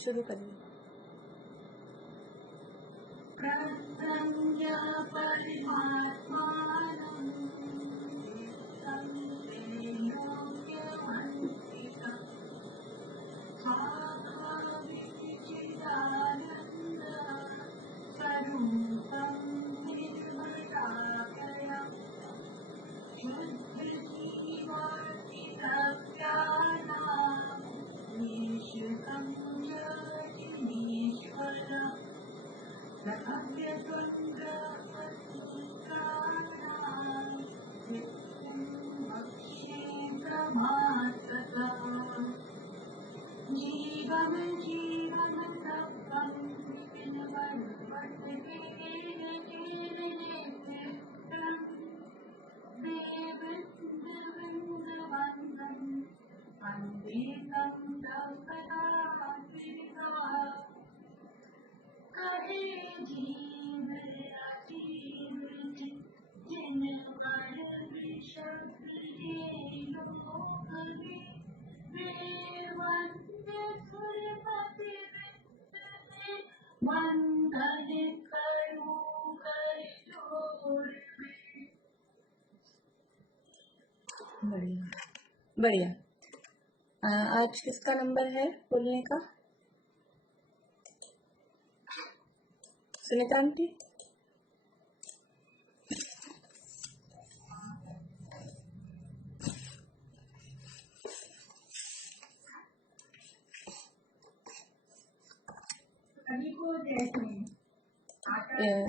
शुरू करिए। बढ़िया बढ़िया। आज किसका नंबर है बोलने का? सुनीता आंटी।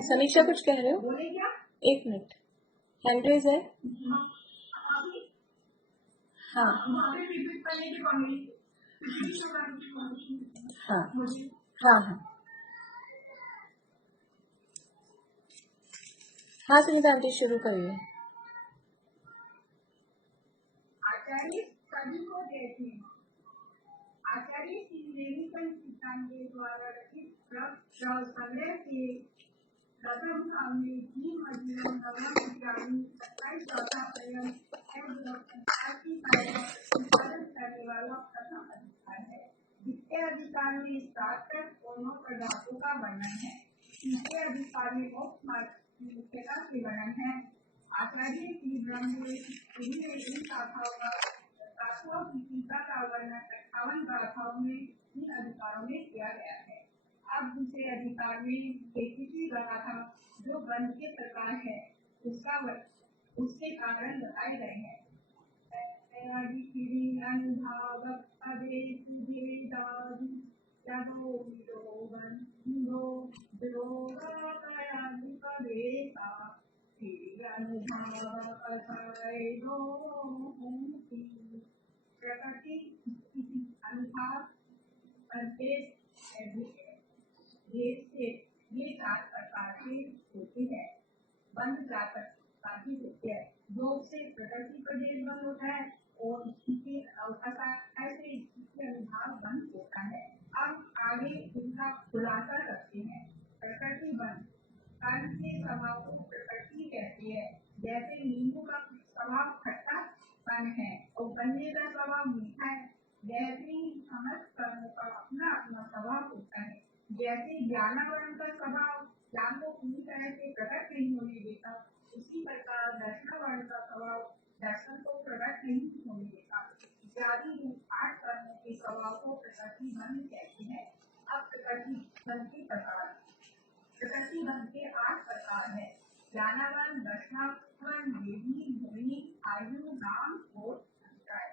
समीक्षा कुछ कह रहे हो? एक मिनट, हैंड रेज है। हाँ हाँ हाँ हाँ हाँ सुनीता आंटी शुरू करिए। आचार्य सभी को देते हैं। आचार्य श्री देवीपंत सिद्धांत के द्वारा रचित संग्रह के प्रथम भाग में जीव अजीवन नवम विज्ञानी 27 चौथा प्रयत्न संपादन करने वाला प्रथम अधिकार है। द्वितीय अधिकार में स्टार्टअप दोनों पदार्थों का वर्णन है। तीसरे अधिकार में मोक्ष मार्ग की मुख्यता के वर्णन है। आचार्य श्री ब्रह्मदेव इन शाखाओं का शाखाओं की टीका का वर्णन 58 गाथाओं में इन अधिकारों में किया गया है। अब दूसरे अधिकार में किसी गाथा जो बंध के प्रकार है उसके कारण बताए गए हैं। प्रकृति अनुभाव ये 4 प्रकार के होते हैं। बंध 4 प्रकार की होती है। योग से प्रकृति का देश बंद होता है और इसके अनुभाव बंद होता है। अब आगे इनका खुलासा करते हैं। प्रकृति बंद कर्म के स्वभाव को प्रकृति कहती है। जैसे नींबू का स्वभाव खट्टापन है और गन्ने का स्वभाव मीठा है, वैसे ही समस्त कर्मों का अपना अपना स्वभाव होता है। जैसे ज्ञानावरण का स्वभाव ज्ञान को पूरी तरह से प्रकट नहीं होने देता, उसी प्रकार दर्शनावरण का स्वभाव दर्शन को प्रकट नहीं होने देता। इत्यादि 8 कर्मों के स्वभाव को प्रकृति बंध कहते हैं। अब प्रकृति बंध के प्रकार। प्रकृति बंध के 8 प्रकार है। ज्ञानावरण, दर्शनावरण, वेदी, मोहिनी, आयु, नाम और अभिप्राय।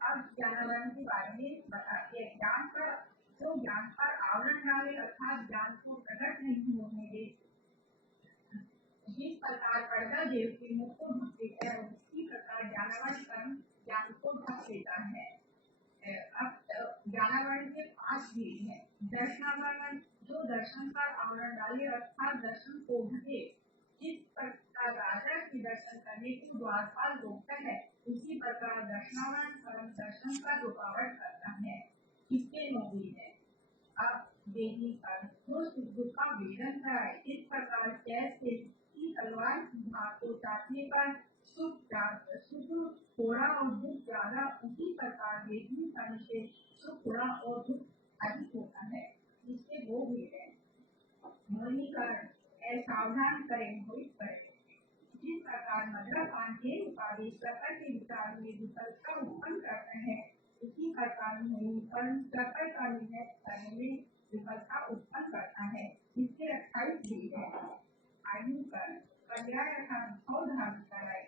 अब ज्ञानावरण के बारे में बताते हैं। ज्ञान पर आवरण डाले अर्थात ज्ञान को प्रकट नहीं होने दे। जिस प्रकार पर्दा देव के मुख को ढक देता है उसी प्रकार ज्ञानावरण कर्म ज्ञान को ढक देता है। अब ज्ञानावरण के 5 भेद हैं। दर्शनावरण जो दर्शन पर आवरण डाले अर्थात दर्शन को ढके। जिस प्रकार राजा के दर्शन करने को द्वारपाल रोकता है उसी प्रकार दर्शनावरण कर्म दर्शन का रुकावट करता है। इसके 9 भेद है। अब देही कर्म जो सुख का वेदन कराए। इस प्रकार कैसे तलवार की धार को चाटने पर सुख थोड़ा और दुख ज्यादा, उसी प्रकार देही कर्म से सुख थोड़ा और दुख अधिक होता है। करे मोहित करे। जिस प्रकार मधुरपान के उपाधि प्रकर के विचार में विफलता उत्पन्न करते हैं, उसी प्रकार मोहिनीपन प्रकर का निर्णय करने में विफलता उत्पन्न करता है। इसके 28 भी है। आयु कर पर्याय अनुभव धारण कराए।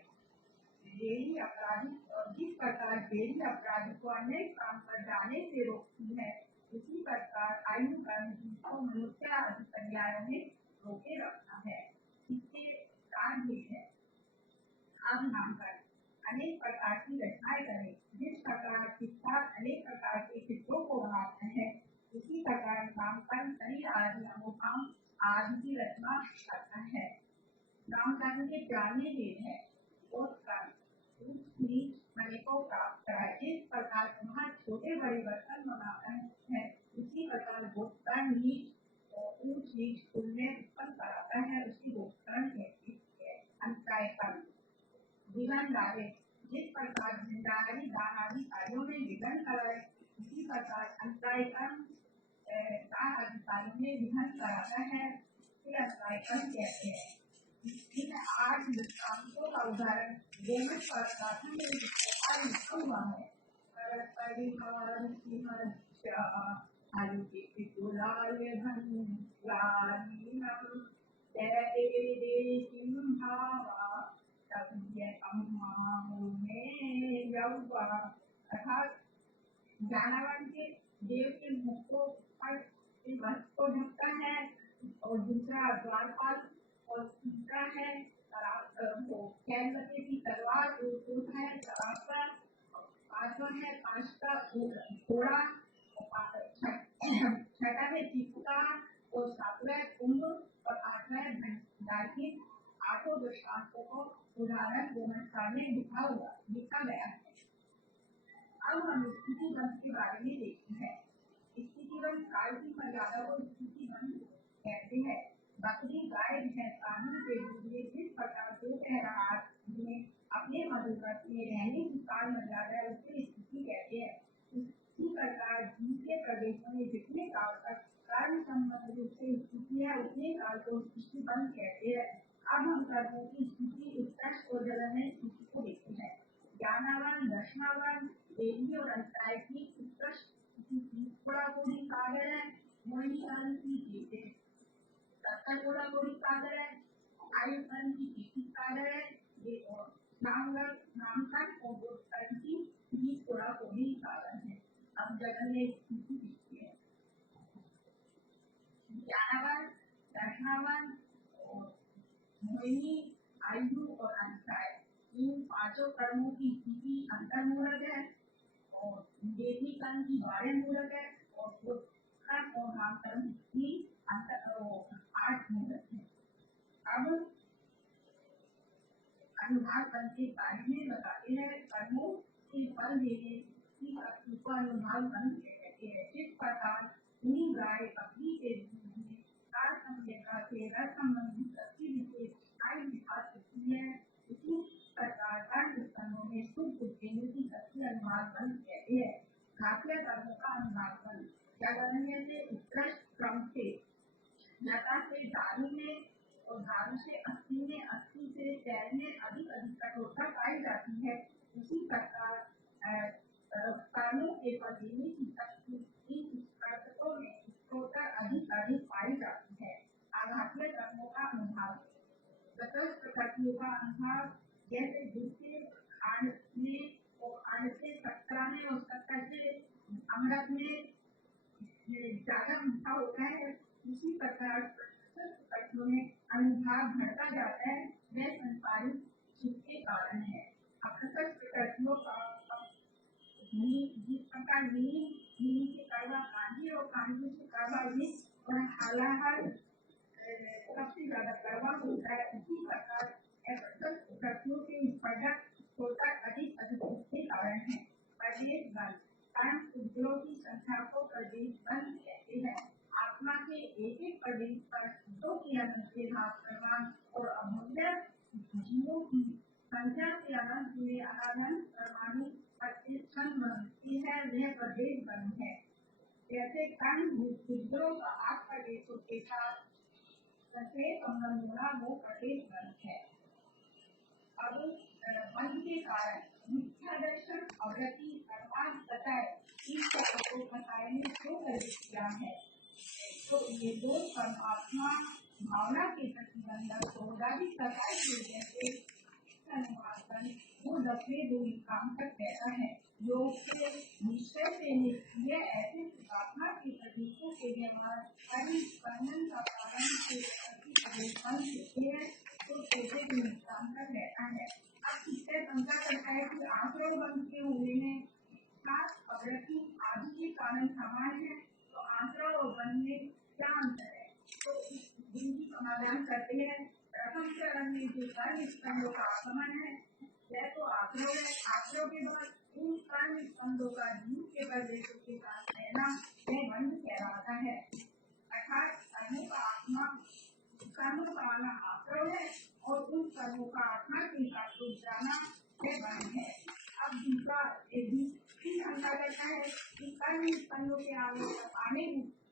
डेली अपराधी और जिस प्रकार डेली अपराधी को अनेक काम पर जाने से रोकती है, उसी प्रकार आयु कर्म को मनुष्य आदि पर्यायों में रोके रखता है। इसके 4 भी है। अब नामकरण अनेक प्रकार की रचनाएं करें। जिस प्रकार शिक्षक अनेक प्रकार के चित्रों को बनाते हैं, उसी प्रकार नामकरण शरीर आदि अनुपम आदि की रचना करता है। नामकरण के पुराने वेद है और को प्राप्त कराए। जिस प्रकार वहाँ छोटे बड़े बर्तन बनाते हैं, उसी प्रकार गोकर्ण नीच और ऊंच नीच में उत्पन्न कराता है, उसी गोकर्ण कहते हैं। अंतरायकरण विघन डाले। जिस प्रकार भंडारी दान आदि कार्यों में विघन कराए, उसी प्रकार अंतरायकरण दान आदि कार्यों में विघन कराता है, उसे अंतरायकरण कहते हैं। इन 8 दृष्टांतों का उदाहरण देने पर लिखा हुआ है। अर्थात जानवर के देव के मुख को ढकता है और दूसरा द्वारपाल और तीसरा है कैलवते की तलवार है, पांचवा है 5 का घोड़ा, छठा है चित्ता और 7वां कुंभ और 8वां भंडारी। 8 दृष्टांतों को उदाहरण गोमंतक में लिखा गया है। अब हम स्थिति बंध के बारे में देखते हैं। स्थिति बंध काल की मर्यादा को स्थिति बंध कहते हैं। बकरी गाय भैंस कानून के लिए जिस प्रकार जो कह रहा है अपने मधुव्रत में रहने की काल मर्यादा उसे स्थिति कहते हैं। इसी प्रकार जीव के प्रदेशों में जितने काल तक कार्य संबंध रूप से स्थिति है, उतने काल को स्थिति बंध कहते हैं। अब हम कर्मों की स्थिति उत्कर्ष और जलने स्थिति को देखते हैं। ज्ञानावान दर्शनावान देवी और अंतराय की उत्कृष्ट थोड़ा को भी कागर है, मोहिनी काल की चीजें गोड़ी कागर है, आयु कर्म की चीज कागर है, ये और नामकरण और गोकर्ण की थोड़ा को भी कागर है। अब जगन में स्थिति दिखती है। ज्ञानावान दर्शनावान मोहिनी आयु और अंतराय इन 5 कर्मों की स्थिति अंतर्मूलक है और देवी कर्म की बाह्य मूलक है और गोकर्ण और नामकरण की 8 मूलक है। अब अनुभाग बल के बारे में बताते हैं। कर्मों के फल देने की को अनुभाग बल कहते हैं। जिस प्रकार गाय बकरी के दूध में से रस संबंधी शक्ति विशेष दिखा सकती है, उसी प्रकार कर्मों में शुद्ध देने की शक्ति अनुभाग बल कहते हैं। घातक कर्मों का अनुभाग बल जगन्य से उत्कृष्ट क्रम से लता से दारू में और दारू से अस्थि में, अस्थि से पैर में अधिक कठोरता पाई जाती है। उसी प्रकार कर्मों के फल देने की शक्ति में कठोरता अधिक पाई जाती है। आघातक कर्मों का अनुभाग तटस्थ कर्मों का अनुभाग जैसे दूसरे खाने और अन्न से शर्करा में और शक्कर से अमृत में ज्यादा मीठा होता है। उसी प्रकार में अनुभाग बढ़ता जाता है, वह संसारिक सुख के कारण है। अप्रत्यक्ष का जिस प्रकार नीम से कड़वा कांजी और कांजी से कड़वा और हलाहल सबसे ज्यादा कड़वा होता है, उसी प्रकार अप्रत्यक्ष के उत्पादक अधिक के कारण है। प्रदेश बल उद्योग की संख्या को प्रदेश बल कहते हैं। आत्मा के एक प्रदेश पर दो की प्रमाण और अमूल्य जीवों की संख्या से अनंत में अनंत प्रमाणित प्रतिष्ठन बनती है, वह प्रदेश बल है। जैसे कर्ण उद्योग 8 प्रदेशों के साथ तथे संबंधों वो प्रत्येक बंध है। अब बंध के कारण मिथ्या दर्शन अवृत्ति अर्थात बताए इस तरह को बताए ने क्यों अर्जित किया है। तो ये दो परमात्मा भावना के प्रतिबंधक सौदादी बताए के जैसे अनुवाद वो दफे दो काम तक कहता है। योग के निश्चय से निष्क्रिय ऐसे प्रार्थना के प्रतीकों के व्यवहार परिस्पंदन का कारण से होते हैं तो कैसे नुकसान तक रहता है। अब इससे शंका करता है कि आंकड़ों बंद के हुए हैं सात अवृत्ति आदि के कारण समान है तो आंकड़ा और बंद में क्या अंतर है। तो जिनकी समाधान करते हैं प्रथम चरण में जो कर्म स्कंदों का आगमन है वह तो आंकड़ों है। आंकड़ों के बाद उन कर्म स्कंदों का जीव के प्रदेशों के साथ रहना यह बंद कहलाता है। अर्थात कर्मों का आत्मा कर्म का आना आंकड़ों है और उन कर्मों का आत्मा के साथ रुक जाना यह बंद है। अब दूसरा दूसरी शंका करता है कि कर्म स्कंदों के आने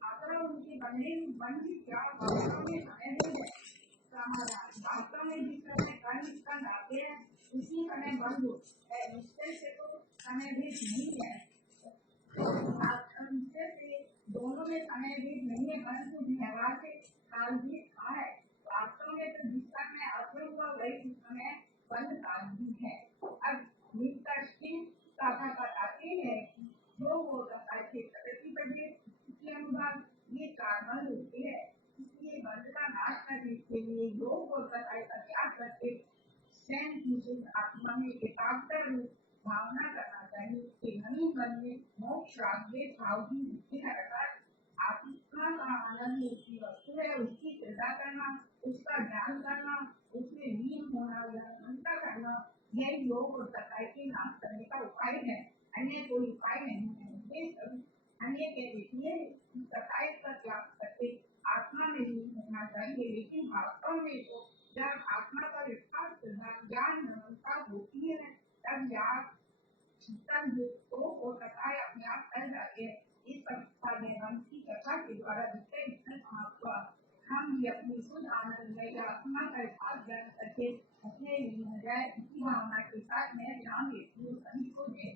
आंकड़ा उनके बनने बंद क्या वास्तव में समय है। समाधान वास्तव में जिस समय कर्म स्कंद आते हैं उसी समय बंद है। निश्चय से तो समय भी नहीं है। निश्चय से दोनों में समय भी नहीं है परंतु व्यवहार से काल भी था है। वास्तव में तो जिस समय असर हुआ वही समय बंद काल भी है। अब कथा बताते हैं कि जो होता है प्रकृति प्रदेश के अनुसार ये चार बंद होते हैं। इसलिए बंद का नाश करने के लिए योग और कथाएं का त्याग करके स्वयं की शुद्ध आत्मा में एकाग्र भावना करना चाहिए कि नहीं मन में मोक्ष राज्य भाव की वृद्धि है। आत्मा का आनंद उसकी वस्तु है उसकी चिंता करना उसका ध्यान करना उसमें लीन होना या चिंता करना यह योग और कथाएं के नाश करने का उपाय है। अन्य कोई उपाय नहीं है। अन्य के देखिए कथाएं का त्याग करके आत्मा में लीन होना चाहिए लेकिन वास्तव में तो जब आत्मा का विकास ज्ञान नम्रता होती है तब तो कथाएं अपने आप फैल जाती है। इस प्रकार में की कथा के द्वारा जितने समाप्त हुआ हम भी अपनी शुद्ध आनंद में आत्मा का विकास ज्ञान करके अपने लीन हो जाए इसी भावना के साथ मैं ध्यान देती हूँ सभी को दे।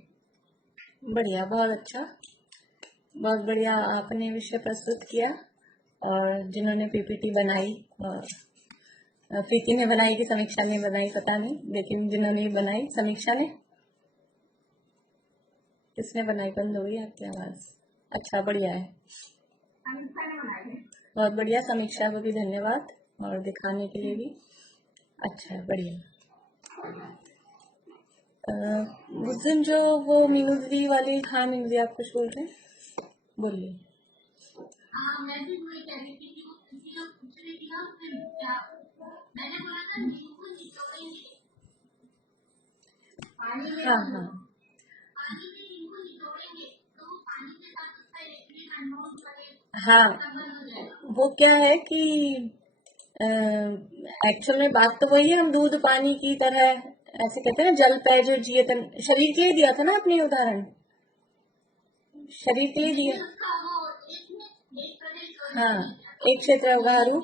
बढ़िया, बहुत अच्छा, बहुत बढ़िया आपने विषय प्रस्तुत किया। और जिन्होंने पीपीटी बनाई, प्रीति ने बनाई कि समीक्षा ने बनाई पता नहीं, लेकिन जिन्होंने बनाई समीक्षा ने, किसने बनाई? बंद हो गई आपकी आवाज। अच्छा, बढ़िया है, बहुत बढ़िया। समीक्षा को भी धन्यवाद और दिखाने के लिए भी अच्छा है, बढ़िया। उस दिन जो वो मीनूदी वाली, हाँ मीनूदी आप कुछ बोल रहे हैं, बोलिए। मैं भी वही कह रही थी कि वो किसी लोग पूछ रही थी ना उससे क्या मैंने बोला था नींबू को निचोड़ेंगे पानी में पानी में नींबू निचोड़ेंगे तो वो पानी के साथ उसका इलेक्ट्रिक अनमोल करे। हाँ, वो क्या है कि एक्चुअल में बात तो वही है, हम दूध पानी की तरह ऐसे कहते हैं ना, जल पै जो जिए तन, शरीर के लिए दिया था ना आपने उदाहरण, शरीर के लिए दिया। हाँ, एक क्षेत्र उगारू,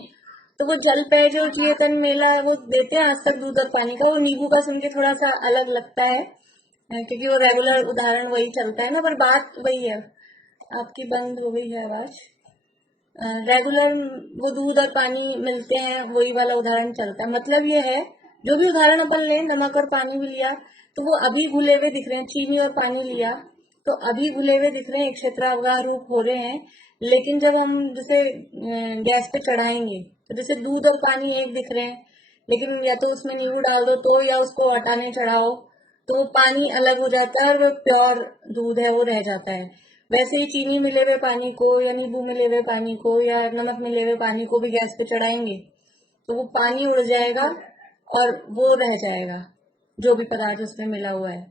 तो वो जल पे जो जियतन मेला वो देते हैं आज तक दूध और पानी का। वो नींबू का सुन के थोड़ा सा अलग लगता है क्योंकि वो रेगुलर उदाहरण वही चलता है ना, पर बात वही है। आपकी बंद हो गई है आवाज। रेगुलर वो दूध और पानी मिलते हैं, वही वाला उदाहरण चलता है। मतलब ये है, जो भी उदाहरण अपन लें, नमक और पानी भी लिया तो वो अभी घुले हुए दिख रहे हैं। चीनी और पानी लिया तो अभी घुले हुए दिख रहे हैं, एक क्षेत्रावगाह रूप हो रहे हैं। लेकिन जब हम जैसे गैस पे चढ़ाएंगे तो जैसे दूध और पानी एक दिख रहे हैं, लेकिन या तो उसमें नींबू डाल दो तो, या उसको हटाने चढ़ाओ तो वो पानी अलग हो जाता है और वो प्योर दूध है वो रह जाता है। वैसे ही चीनी मिले हुए पानी को या नींबू मिले हुए पानी को या नमक मिले हुए पानी को भी गैस पे चढ़ाएंगे तो वो पानी उड़ जाएगा और वो रह जाएगा जो भी पदार्थ उसमें मिला हुआ है।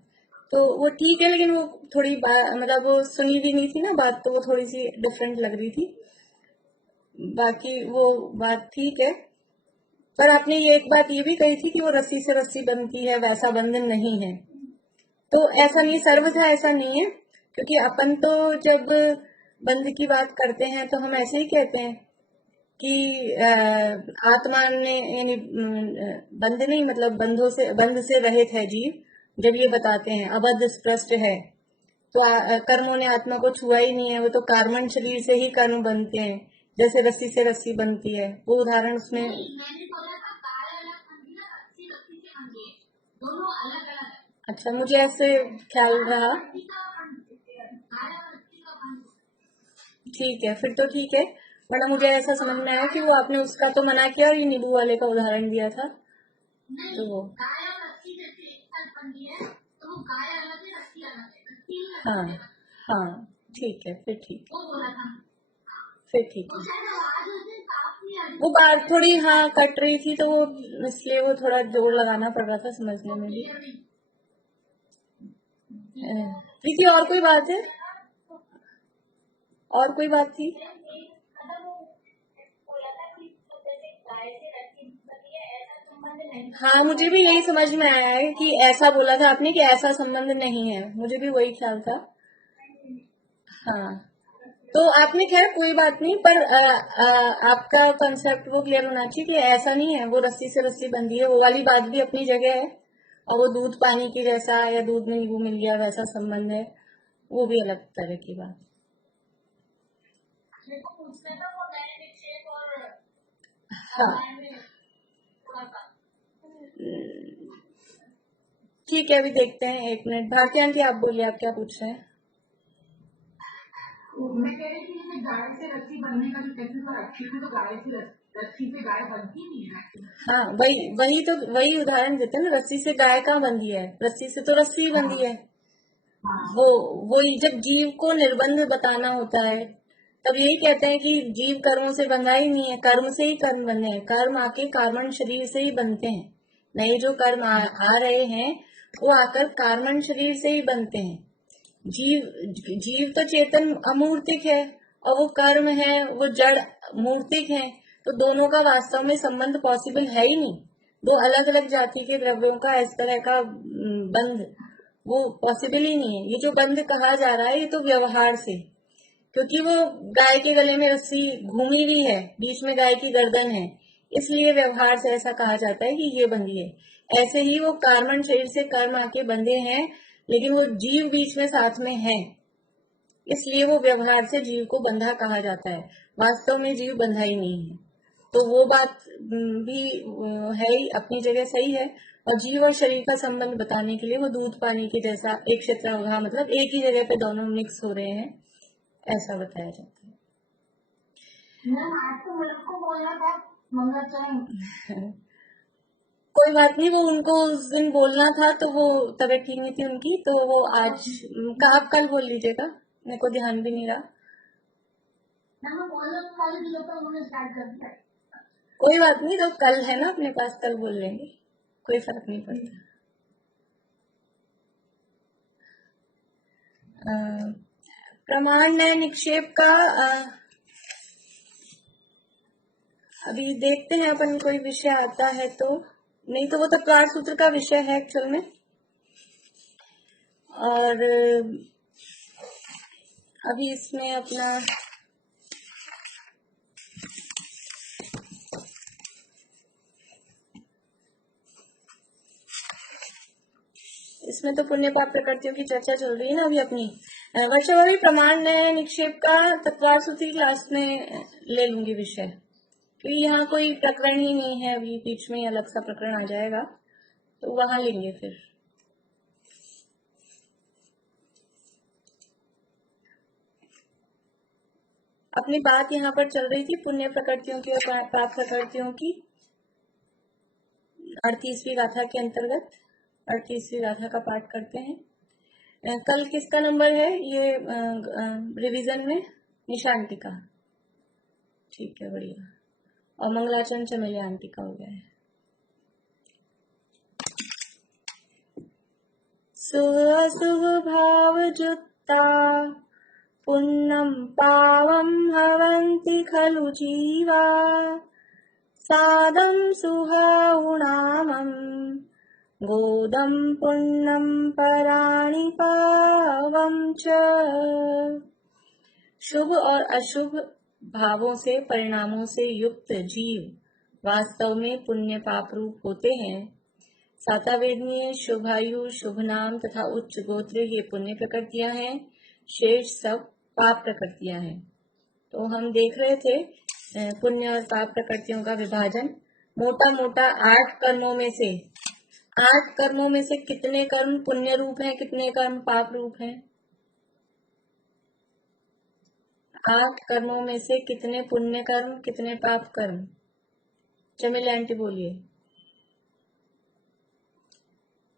तो वो ठीक है, लेकिन वो थोड़ी मतलब वो सुनी भी नहीं थी ना बात, तो वो थोड़ी सी डिफरेंट लग रही थी। बाकी वो बात ठीक है, पर आपने ये एक बात ये भी कही थी कि वो रस्सी से रस्सी बनती है, वैसा बंधन नहीं है। तो ऐसा नहीं, सर्वथा ऐसा नहीं है, क्योंकि अपन तो जब बंध की बात करते हैं तो हम ऐसे ही कहते हैं कि आत्मा ने यानी बंध नहीं, मतलब बंध से रहित है जीव, जब ये बताते हैं अबद्ध स्पष्ट है, तो कर्मों ने आत्मा को छुआ ही नहीं है, वो तो कार्बन शरीर से ही कर्म बनते हैं, जैसे रस्सी से रस्सी बनती है, वो उदाहरण उसमें। नहीं, मैंने बोला था गाय अलग बनती है, रस्सी रस्सी से बनती है, दोनों अलग अलग है। अच्छा, मुझे ऐसे ख्याल रहा। रस्सी का बन, गाय और रस्सी का बन। ठीक है, फिर तो ठीक है, वरना मुझे ऐसा समझ में आया कि वो आपने उसका तो मना किया और ये नींबू वाले का उदाहरण दिया था। नहीं, तो गाय और रस्सी जैसे एक साथ बनती है, तो वो गाय अलग है, रस्सी अलग है, रस्सी ही रस्सी हाँ से बनती हाँ, ठीक है, फिर ठीक है, वो बोला था। फिर ठीक तो है। शायद आवाज उस दिन साफ नहीं आ रही वो बात थोड़ी हाँ कट रही थी, तो वो इसलिए वो थोड़ा जोर लगाना पड़ रहा था समझने में भी। क्लियर नहीं। प्रीति, और कोई बात है? और कोई बात थी? हाँ, मुझे भी यही समझ में आया है कि ऐसा बोला था आपने कि ऐसा संबंध नहीं है, मुझे भी वही ख्याल था। हाँ, तो आपने खैर कोई बात नहीं, पर आपका कंसेप्ट वो क्लियर होना चाहिए कि ऐसा नहीं है, वो रस्सी से रस्सी बंधी है, वो वाली बात भी अपनी जगह है, और वो दूध पानी की जैसा या दूध में नींबू मिल गया वैसा संबंध है, वो भी अलग तरह की बात। मेरे को पूछना था वो मैंने निक्षेप और हाँ, गाय में थोड़ा सा। ठीक है, अभी देखते हैं, 1 मिनट। भारती आंटी, आप बोलिए, आप क्या पूछ रहे हैं? मैं कह रही थी जैसे गाय से रस्सी बनने का जो कहते हैं, अच्छी में तो गाय से रस्सी से गाय बनती नहीं है। हाँ, वही उदाहरण देते हैं ना, रस्सी से गाय कहाँ बंधी है, रस्सी से तो रस्सी ही बंधी है। वो वही जब जीव को निर्बंध बताना होता है, तब यही कहते हैं कि जीव कर्मों से बंधा ही नहीं है, कर्म से ही कर्म बने हैं, कर्म आके कार्बन शरीर से ही बनते हैं, नए जो कर्म आ रहे हैं वो आकर कार्बन शरीर से ही बनते हैं। जीव तो चेतन अमूर्तिक है, और वो कर्म है वो जड़ मूर्तिक है, तो दोनों का वास्तव में संबंध पॉसिबल है ही नहीं। दो अलग अलग जाति के द्रव्यों का इस तरह का बंध वो पॉसिबल ही नहीं है। ये जो बंध कहा जा रहा है ये तो व्यवहार से, क्योंकि वो गाय के गले में रस्सी घूमी हुई है, बीच में गाय की गर्दन है, इसलिए व्यवहार से ऐसा कहा जाता है कि ये बंधी है। ऐसे ही वो कार्बन शरीर से कर्म आके बंधे हैं, लेकिन वो जीव बीच में साथ में है, इसलिए वो व्यवहार से जीव को बंधा कहा जाता है, वास्तव में जीव बंधा ही नहीं है। तो वो बात भी है ही, अपनी जगह सही है। और जीव और शरीर का संबंध बताने के लिए वो दूध पानी के जैसा एक क्षेत्र होगा, मतलब एक ही जगह पे दोनों मिक्स हो रहे हैं, ऐसा बताया जाता मैम आपको मेरे को बोलना था मंगलचरण। है। कोई बात नहीं, वो उनको उस दिन बोलना था, तो वो तबीयत ठीक नहीं थी उनकी, तो वो आज आप कल बोल लीजिएगा, मेरे को ध्यान भी नहीं रहा। मैं बोलना वाले दिनों पर उन्होंने स्टार्ट कर दिया। कोई बात नहीं, तो कल है ना अपने पास, कल बोल लेंगे, कोई फर्क नहीं पड़ता। प्रमाण न्याय निक्षेप का अभी देखते हैं अपन, कोई विषय आता है तो, नहीं तो वो तो कार सूत्र का विषय है एक्चुअल में। और अभी इसमें अपना इसमें तो पुण्य पाप प्रकृतियों की चर्चा चल रही है ना अभी अपनी। वर्षा भाभी, प्रमाण न्याय निक्षेप का तत्वार सूत्री क्लास में ले लूंगी विषय, क्योंकि यहाँ कोई प्रकरण ही नहीं है, अभी बीच में अलग सा प्रकरण आ जाएगा, तो वहां लेंगे फिर। अपनी बात यहाँ पर चल रही थी पुण्य प्रकृतियों की और पाप प्रकृतियों की, 38वीं गाथा के अंतर्गत 38वीं गाथा का पाठ करते हैं। कल किसका नंबर है ये रिवीजन में? निशान टीका, ठीक है, बढ़िया। और मंगलाचरण चमेलिया आंटी का हो गया है। सुअशुभ भाव जुत्ता पुण्यं पावं भवन्ति खलु जीवा, सादं सुहाउणामं गोदं पुण्यं पराणि पावं च। शुभ और अशुभ भावों से, परिणामों से युक्त जीव वास्तव में पुण्य पाप रूप होते हैं। सातावेदनीय, शुभायु, शुभ नाम तथा उच्च गोत्र ये पुण्य प्रकृतियां हैं, शेष सब पाप प्रकृतियां हैं। तो हम देख रहे थे पुण्य और पाप प्रकृतियों का विभाजन। मोटा मोटा 8 कर्मों में से 8 कर्मों में से कितने कर्म पुण्य रूप हैं, कितने कर्म पाप रूप हैं? 8 कर्मों में से कितने पुण्य कर्म, कितने पाप कर्म? चमेली आंटी बोलिए।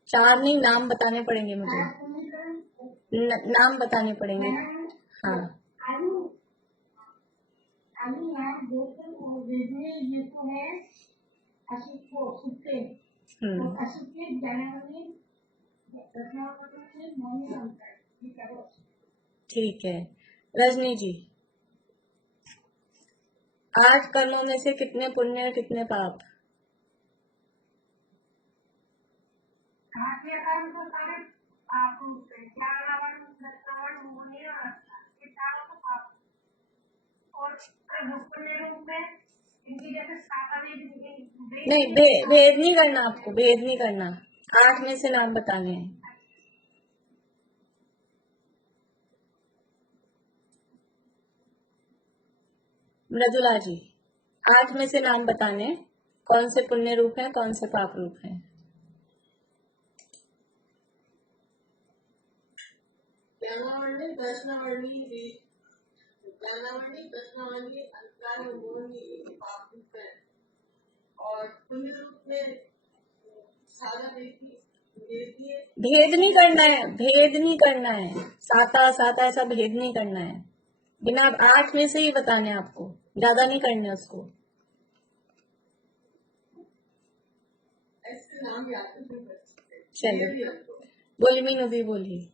4 नहीं, नाम बताने पड़ेंगे मुझे। नाम बताने पड़ेंगे। हाँ, ये तो है अशुभ को सुखते और अशुभ के जानने ठीक है। रजनी जी, 8 कर्मों में से कितने पुण्य, कितने पाप? नहीं, भेद नहीं करना आपको, भेद नहीं करना। 8 में से नाम बताने हैं। मृदुला जी, 8 में से नाम बताने, कौन से पुण्य रूप हैं, कौन से पाप रूप हैं? ज्ञानावली, दर्शनावली, अंतराल और मोहनी ये पाप रूप है। और पुण्य रूप में सादा भेद नहीं करना है, भेद नहीं करना है। साता साता ऐसा भेद नहीं करना है। बिना 8 में से ही बताने आपको, ज्यादा नहीं करना उसको। ऐसे नाम याद चलिए, बोली मीनू दी, बोलिए।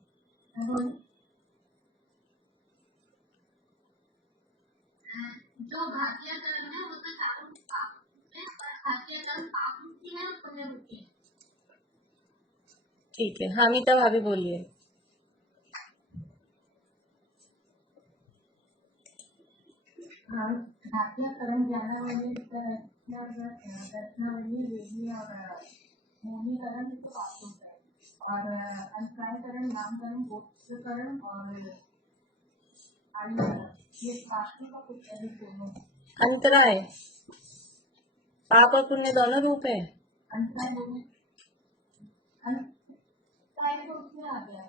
जो घातिया कर्म है वो तो चारों पाप है, और घातिया कर्म पाप रूपी है और पुण्य रूपी है। ठीक है, हामिदा भाभी बोलिए। घातिया कर्म ज्ञानावली, दर्शनावली, वेदी और मोहनी कर्म तो पाप होता है। और अंतराय कर्म, नामकरण, गोत्रकरण और ये पापों का कुछ अधिक दोनों। अंतराय पाप और पुण्य दोनों रूप है। अंतराय दोनों, अंतराय तो उसमें आ गया,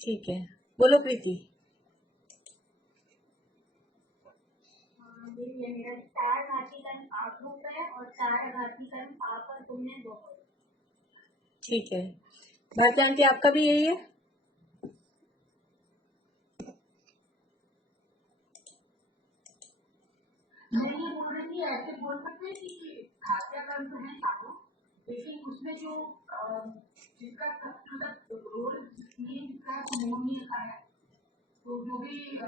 ठीक है, बोलो प्रीति। मेरा 4 घाती कर्म पाप रूप है और 4 घाती कर्म पाप और पुण्य दोनों। ठीक है, भारती आंटी आपका भी यही है? मैं ये बोल रही थी, ऐसे बोल सकते हैं कि घातिया कर्म तो है चारों, लेकिन उसमें जो जिसका सबसे रोल जिसका मोहनी लिखा है, तो जो भी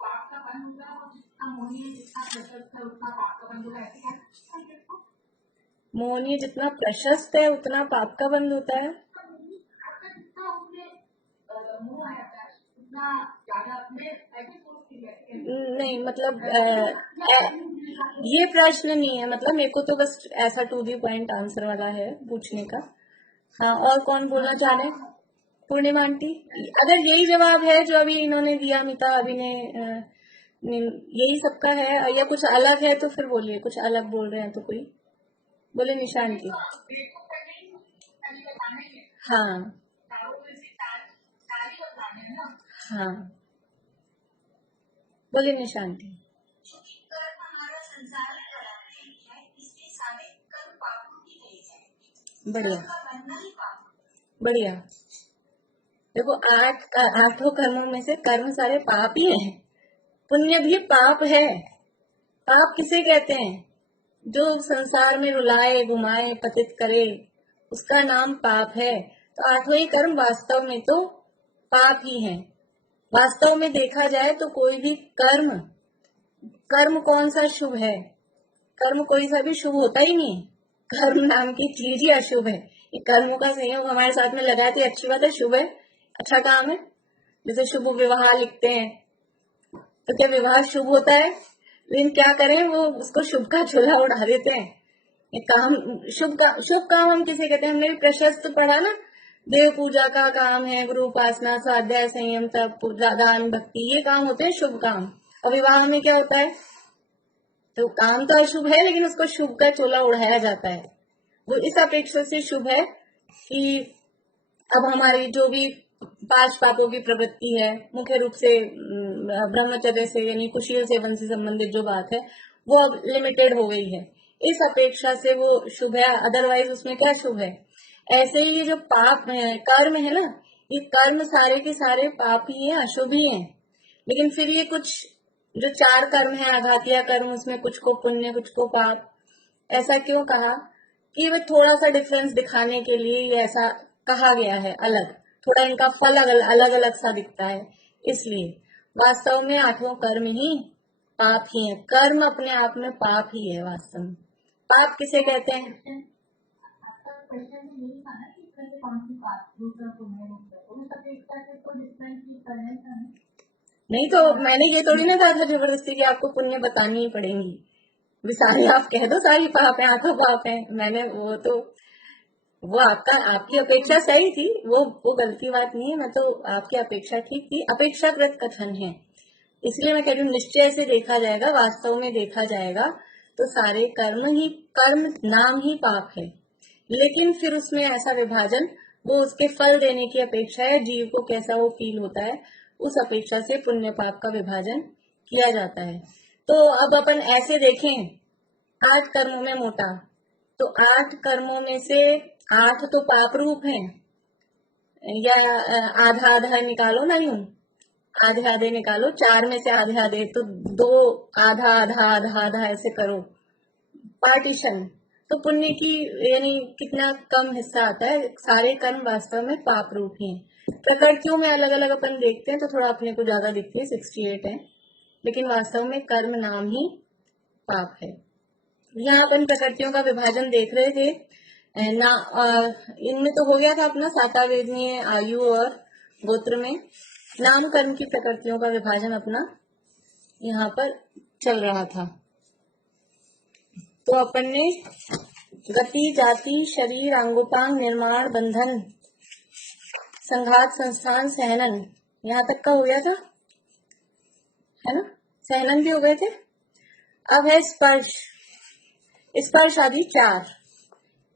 पाप का बंद होगा वो जितना मोहनी है, जितना प्रशस्त है उसका पाप का बंद होगा, ऐसे क्या? मोहनी जितना प्रशस्त है उतना पाप का बंद होता है। जितना उसमें मोह रहता है उतना ज्यादा अपने ऐसे सोचती है। नहीं, मतलब ये प्रश्न नहीं है, मतलब मेरे को तो बस ऐसा टू दी पॉइंट आंसर वाला है पूछने का। हाँ, और कौन बोलना चाह रहे हैं? पूर्णिमा आंटी, अगर यही जवाब है जो अभी इन्होंने दिया, अमिता अभी ने यही सबका है या कुछ अलग है तो फिर बोलिए, कुछ अलग बोल रहे हैं तो कोई बोले। निशान की, हाँ हाँ, बोले निशान की। बढ़िया बढ़िया। देखो, 8 कर्मों में से कर्म सारे पाप ही हैं, पुण्य भी पाप है। पाप किसे कहते हैं? जो संसार में रुलाए घुमाए पतित करे, उसका नाम पाप है। तो 8 ही कर्म वास्तव में तो पाप ही हैं। वास्तव में देखा जाए तो कोई भी कर्म कौन सा शुभ है? कर्म कोई सा भी शुभ होता ही नहीं। कर्म नाम की चीज ही अशुभ है। ये कर्मों का संयोग हमारे साथ में लगाए तो अच्छी बात है, शुभ है, अच्छा काम है। जैसे शुभ विवाह लिखते हैं, तो क्या विवाह शुभ होता है? लेकिन क्या करें, वो उसको शुभ का झोला उड़ा देते हैं। ये काम शुभ काम हम किसे कहते हैं? हमने भी प्रशस्त पढ़ा ना, देव पूजा का काम है, गुरु उपासना, स्वाध्याय, संयम, तप, पूजा, दान, भक्ति, ये काम होते हैं शुभ काम। और विवाह में क्या होता है? तो काम तो अशुभ है, लेकिन उसको शुभ का चोला उड़ाया जाता है। वो इस अपेक्षा से शुभ है कि अब हमारी जो भी 5 पापों की प्रवृत्ति है, मुख्य रूप से ब्रह्मचर्य से यानी कुशील सेवन से संबंधित जो बात है, वो अब लिमिटेड हो गई है। इस अपेक्षा से वो शुभ है, अदरवाइज उसमें क्या शुभ है? ऐसे ही ये जो पाप है, कर्म है ना, ये कर्म सारे के सारे पाप ही है, अशुभ ही है। लेकिन फिर ये कुछ जो 4 कर्म है, आघातिया कर्म, उसमें कुछ को पुण्य कुछ को पाप, ऐसा क्यों कहा? कि वे थोड़ा सा डिफरेंस दिखाने के लिए ये ऐसा कहा गया है, अलग, थोड़ा इनका फल अलग अलग सा दिखता है, इसलिए। वास्तव में 8 कर्म ही पाप ही है, कर्म अपने आप में पाप ही है वास्तव में। पाप किसे कहते हैं? आपका क्वेश्चन यही था ना कि इसमें से कौन सी बात दूसरा पुण्य मुक्त है, उस अपेक्षा से तो डिफरेंशिएट करने का है। नहीं तो मैंने ये थोड़ी ना कहा था जबरदस्ती कि आपको पुण्य बतानी ही पड़ेंगी, वे सारे आप कह दो सारी पाप है, 8 पाप है। मैंने वो आपकी अपेक्षा सही थी, वो गलती बात नहीं है। मैं तो आपकी अपेक्षा ठीक थी, अपेक्षाकृत कथन है, इसलिए मैं कह रही हूँ निश्चय से देखा जाएगा, वास्तव में देखा जाएगा तो सारे कर्म नाम ही पाप है। लेकिन फिर उसमें ऐसा विभाजन, वो उसके फल देने की अपेक्षा है, जीव को कैसा वो फील होता है, उस अपेक्षा से पुण्य पाप का विभाजन किया जाता है। तो अब अपन ऐसे देखें, 8 कर्मों में मोटा, तो 8 कर्मों में से 8 तो पाप रूप हैं, या आधा आधा निकालो ना, यूं आधे आधे निकालो, 4 में से आधे आधे, तो 2 आधा आधा आधा आधा ऐसे करो पार्टीशन, तो पुण्य की यानी कितना कम हिस्सा आता है। सारे कर्म वास्तव में पाप रूप ही हैं। प्रकृतियों में अलग अलग अपन देखते हैं तो थोड़ा अपने को ज्यादा दिखती है, 68 है, लेकिन वास्तव में कर्म नाम ही पाप है। यहाँ अपन प्रकृतियों का विभाजन देख रहे थे ना, इनमें तो हो गया था अपना सातावेदनीय, आयु और गोत्र में नाम कर्म की प्रकृतियों का विभाजन अपना यहाँ पर चल रहा था। तो अपन ने गति, जाति, शरीर, अंगोपांग, निर्माण, बंधन, संघात, संस्थान, सहनन, यहाँ तक का हो गया था, है ना? सहनन भी हो गए थे। अब है स्पर्श, स्पर्श आदि 4।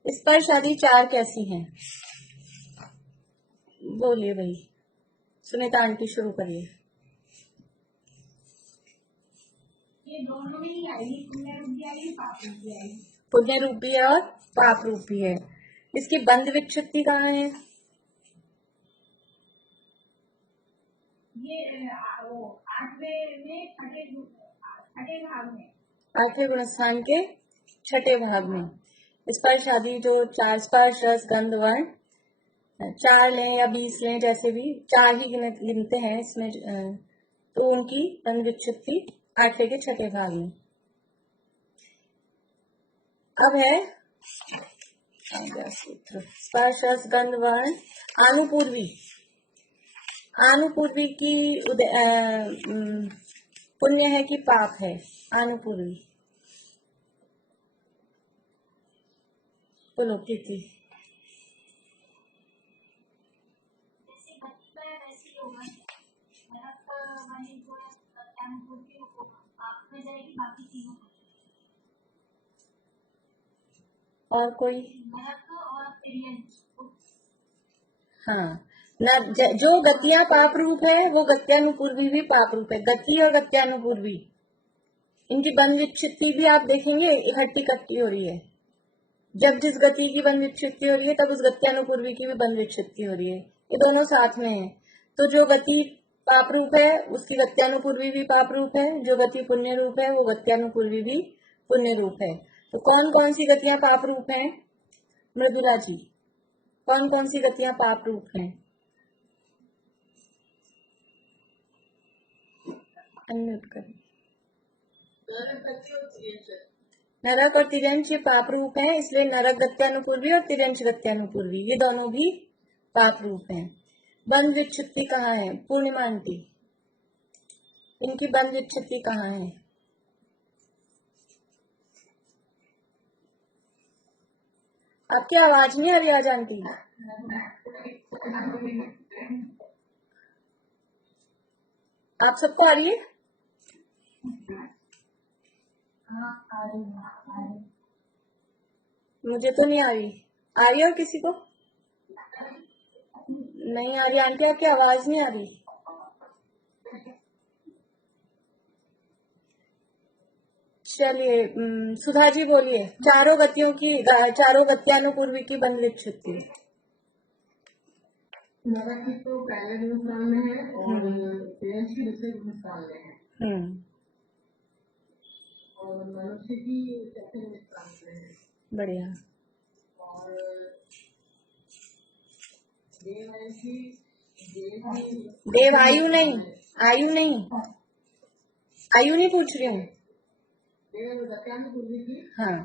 स्पर्श आदि 4 कैसी हैं? बोलिए भाई, सुनीता आंटी शुरू करिए। ये दोनों ही आएगी, पुण्य रूप भी आएगी, पाप रूप भी आएगी। पुण्य रूप भी है और पाप रूप भी है। इसकी बंध विक्षिप्ति कहाँ है? ये वो 8वें में छठे भाग में, 8वें गुणस्थान के 6ठे भाग में स्पर्श आदि जो 4 स्पर्श, रस, गंध, वर्ण, 4 लें या 20 लें, जैसे भी 4 ही गिनते हैं इसमें, तो उनकी बंध विक्षिप्ति 8वें के 6ठे भाग में। अब है सूत्र, स्पर्श, रस, गंध, वर्ण, आनुपूर्वी। आनुपूर्वी की पुण्य है कि पाप है? आनुपूर्वी बोलो प्रीति। जैसे बच्चा है वैसे ही होगा, नरक वाली जो है अनुपूर्ति पाप में जाएगी, बाकी तीनों और कोई? नरक और तिर्यंच। हाँ, जो गतियां पाप रूप है वो गत्यानुपूर्वी भी पाप रूप है। गति और गत्यानुपूर्वी, इनकी बंध विक्षिप्ति भी आप देखेंगे इकट्ठी इकट्ठी हो रही है। जब जिस गति की बंध विक्षिप्ति हो रही है, तब उस गत्यानुपूर्वी की भी बंध विक्षिप्ति हो रही है, ये दोनों साथ में है। तो जो गति पाप रूप है उसकी गत्यानुपूर्वी भी पाप रूप है, जो गति पुण्य रूप है वो गत्यानुपूर्वी भी पुण्य रूप है। तो कौन कौन सी गतियां पाप रूप हैं? मृदुला जी, कौन कौन सी गतियां पाप रूप हैं? अनम्यूट करें। नरक और तिर्यंच पाप रूप है, इसलिए नरक गत्यानुपूर्वी और तिर्यंच गत्यानुपूर्वी, ये दोनों भी पाप रूप हैं। बंध विच्छित्ति कहाँ है? पूर्णिमा आंटी, इनकी बंध विच्छित्ति कहाँ है? आपकी आवाज नहीं आ रही आज आंटी। आप सबको आ रही है? मुझे तो नहीं आ रही। आ रही है और किसी को नहीं आ रही? आंटी आपकी आवाज नहीं आ रही। चलिए सुधा जी बोलिए, चारों गत्यानुपूर्वी की बंध विच्छित्ति। नरक तो पहले हिंदुस्तान में है और तेज की दूसरे हिंदुस्तान में है और मनुष्य की चौथे हिंदुस्तान में है। बढ़िया। और देवायु नहीं, आयु नहीं पूछ रही हूँ। हाँ,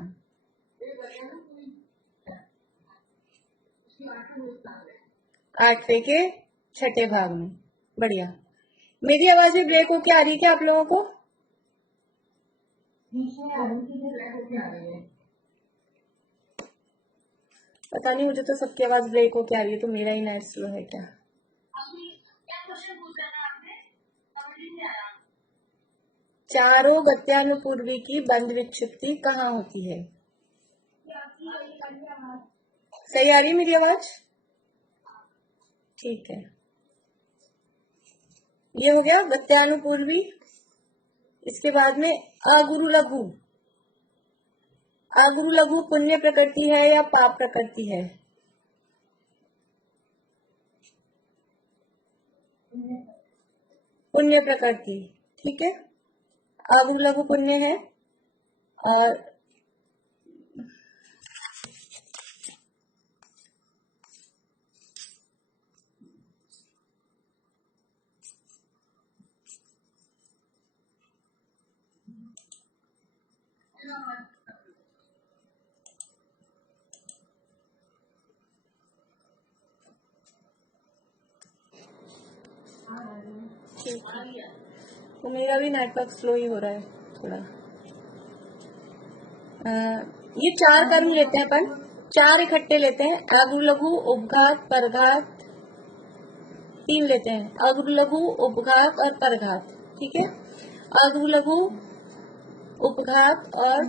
आठवें के छठे भाग में। बढ़िया। मेरी आवाज भी ब्रेक होके आ रही है क्या आप लोगों को? पता नहीं, मुझे तो सबकी आवाज ब्रेक होके आ रही है, तो मेरा ही नेट स्लो है क्या? चारों गत्यानुपूर्वी की बंध विच्छित्ति कहाँ होती है? सही आ रही है मेरी आवाज? ठीक है, ये हो गया गत्यानुपूर्वी। इसके बाद में अगुरु लघु। अगुरु लघु पुण्य प्रकृति है या पाप प्रकृति है? पुण्य प्रकृति। ठीक है, अगुरु लघु पुण्य है। और ठीक है, तो मेरा भी नेटवर्क स्लो ही हो रहा है थोड़ा। ये 4 कर्म लेते हैं अपन, 4 इकट्ठे लेते हैं। अगुरु लघु, उपघात, परघात, 3 लेते हैं। अगुरु लघु, उपघात और परघात। ठीक है, अगुरु लघु, उपघात और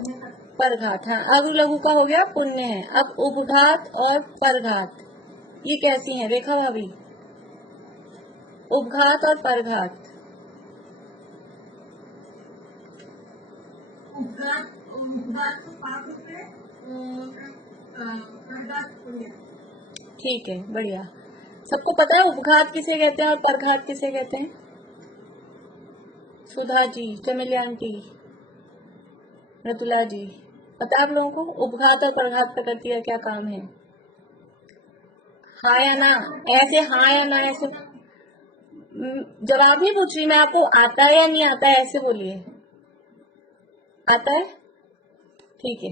परघात। हाँ, अगुरु लघु का हो गया पुण्य है। अब उपघात और परघात ये कैसी हैं रेखा भाभी? उपघात और परघात। ठीक है, बढ़िया। सबको पता है उपघात किसे कहते हैं और परघात किसे कहते हैं? सुधा जी, चमेली आंटी, रतुला जी, पता है आप लोगों को उपघात और परघात प्रकृति का क्या काम है? हाँ या ना? ऐसे हाँ या ना ऐसे जवाब नहीं पूछ रही मैं, आपको आता है या नहीं आता है ऐसे बोलिए। आता है? ठीक है।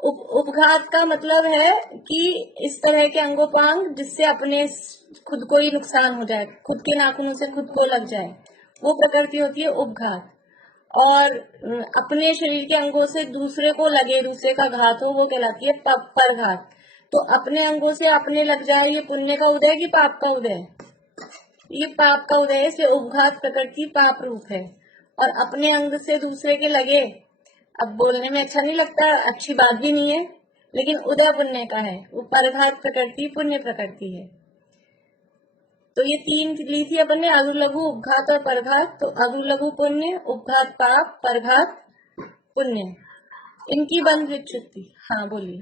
उपघात का मतलब है कि इस तरह के अंगोपांग जिससे अपने खुद को ही नुकसान हो जाए, खुद के नाखूनों से खुद को लग जाए, वो प्रकृति होती है उपघात। और अपने शरीर के अंगों से दूसरे को लगे, दूसरे का घात हो, वो कहलाती है परघात। तो अपने अंगों से अपने लग जाए, ये पुण्य का उदय कि पाप का उदय? ये पाप का उदय से उपघात प्रकृति पाप रूप है। और अपने अंग से दूसरे के लगे, अब बोलने में अच्छा नहीं लगता, अच्छी बात भी नहीं है, लेकिन उदय पुण्य का है। वो परघात प्रकृति पुण्य प्रकृति है। तो ये 3 ली थी अपन ने, अगुरु लघु, उपघात और परघात। तो अगुरु लघु पुण्य, उपघात पाप, परघात पुण्य, इनकी बंध विच्छित्ति। हाँ बोलिए।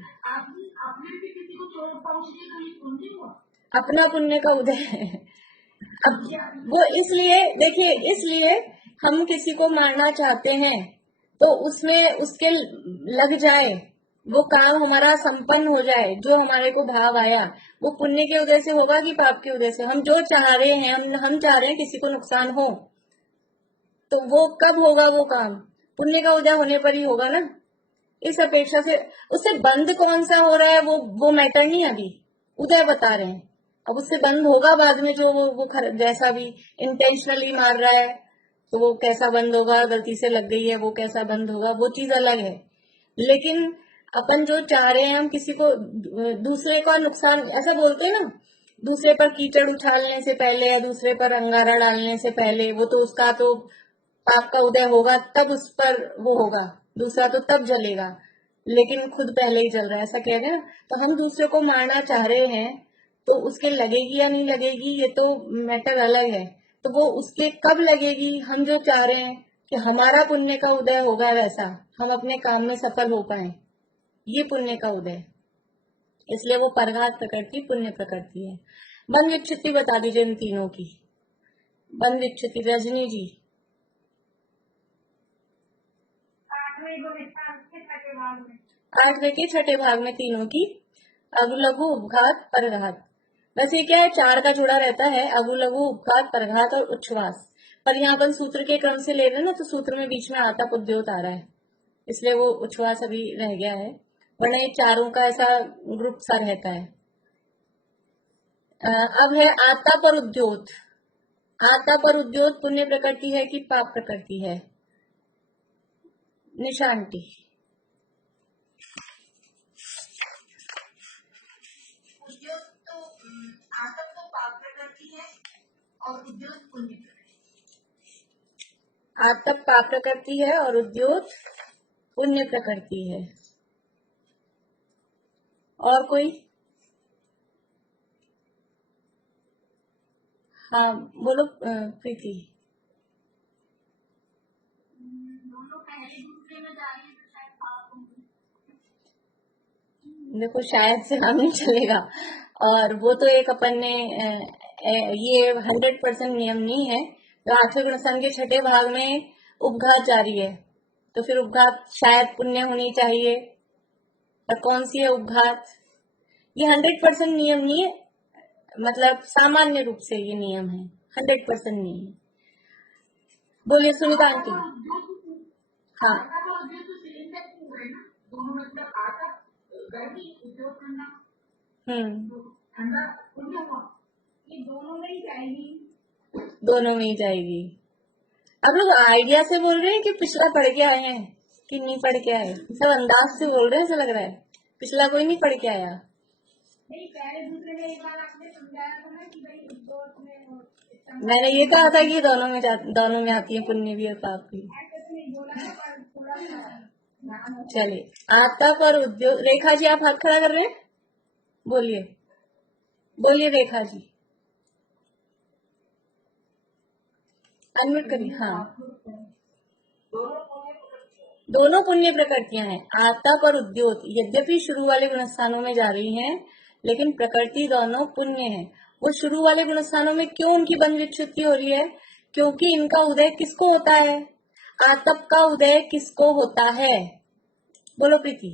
अपना पुण्य का उदय है। अब वो इसलिए देखिए, इसलिए हम किसी को मारना चाहते हैं तो उसमें उसके लग जाए, वो काम हमारा संपन्न हो जाए, जो हमारे को भाव आया, वो पुण्य के उदय से होगा कि पाप के उदय से? हम जो चाह रहे हैं, हम चाह रहे हैं किसी को नुकसान हो, तो वो कब होगा? वो काम पुण्य का उदय होने पर ही होगा ना। इस अपेक्षा से उससे बंद कौन सा हो रहा है वो मैटर नहीं, अभी उदय बता रहे हैं। अब उससे बंद होगा बाद में जो जैसा भी इंटेंशनली मार रहा है तो वो कैसा बंद होगा, गलती से लग गई है वो कैसा बंद होगा, वो चीज अलग है। लेकिन अपन जो चाह रहे हैं, हम किसी को दूसरे का नुकसान, ऐसा बोलते हैं ना, दूसरे पर कीचड़ उछालने से पहले या दूसरे पर अंगारा डालने से पहले, वो तो उसका तो पाप का उदय होगा तब उस पर वो होगा, दूसरा तो तब जलेगा, लेकिन खुद पहले ही जल रहा है, ऐसा कह रहे हैं। तो हम दूसरे को मारना चाह रहे हैं तो उसके लगेगी या नहीं लगेगी ये तो मैटर अलग है। तो वो उसके कब लगेगी, हम जो चाह रहे हैं कि हमारा पुण्य का उदय होगा, वैसा हम अपने काम में सफल हो पाए, ये पुण्य का उदय। इसलिए वो परघात प्रकृति पुण्य प्रकृति है। बंध विच्छित्ति बता दीजिए इन तीनों की। बंध विच्छित्ति रजनी जी। आठवें के छठे भाग में तीनों की, अगु लघु उपघात परघात। वैसे क्या है, चार का जुड़ा रहता है, अगु लघु उपघात परघात और उच्छ्वास। पर यहाँ अपन सूत्र के क्रम से ले रहे हैं ना, तो सूत्र में बीच में आतप उद्योत आ रहा है, इसलिए वो उच्छ्वास अभी रह गया है, वरना ये चारों का ऐसा ग्रुप सा रहता है। अब है आतप और उद्योत। आतप और उद्योत पुण्य प्रकृति है कि पाप प्रकृति है? निशांति। उद्योग तो आतप तो पाप प्रकृति है और उद्योग पुण्य प्रकृति। आतप पाप प्रकृति है और उद्योग पुण्य प्रकृति है। और कोई? हाँ बोलो प्रीति। दोनों पहले दूसरे में जा रही है तो शायद पाप होंगे। देखो शायद से काम नहीं चलेगा, और वो तो एक अपन ने ये 100% नियम नहीं है। तो आठवें गुणस्थान के छठे भाग में उपघात जारी है, तो फिर उपघात शायद पुण्य होनी चाहिए, और कौन सी है उपघात? ये 100% नियम नहीं है, मतलब सामान्य रूप से ये नियम है, 100% नहीं है। बोलिए सुनीता आंटी। हाँ दोनों मतलब आटा गर्मी उद्योग करना ठंडा पुण्य हुआ, ये दोनों में ही जाएगी। दोनों में ही जाएगी। अब लोग आइडिया से बोल रहे हैं कि पिछला पढ़ के आए हैं कि नहीं पढ़ के आए? सब अंदाज से बोल रहे हैं, ऐसा लग रहा है पिछला कोई नहीं पढ़ के आया। नहीं, पहले दूसरे में एक बार आपने समझाया था ना कि भाई उद्योग में मैंने ये कहा था कि दोनों में आती है पुण्य भी और पाप भी। बोला है, पर थोड़ा सा चलिए आतप और उद्योग। रेखा जी आप हाथ खड़ा कर रहे हैं, बोलिए बोलिए रेखा जी, अनम्यूट करिए। हाँ, दोनों पुण्य प्रकृतियां हैं, आतप और उद्योग। यद्यपि शुरू वाले गुणस्थानों में जा रही हैं, लेकिन प्रकृति दोनों पुण्य है। वो शुरू वाले गुणस्थानों में क्यों उनकी बंध विच्छुत्ति हो रही है? क्योंकि इनका उदय किसको होता है? आतप का उदय किसको होता है? बोलो प्रीति।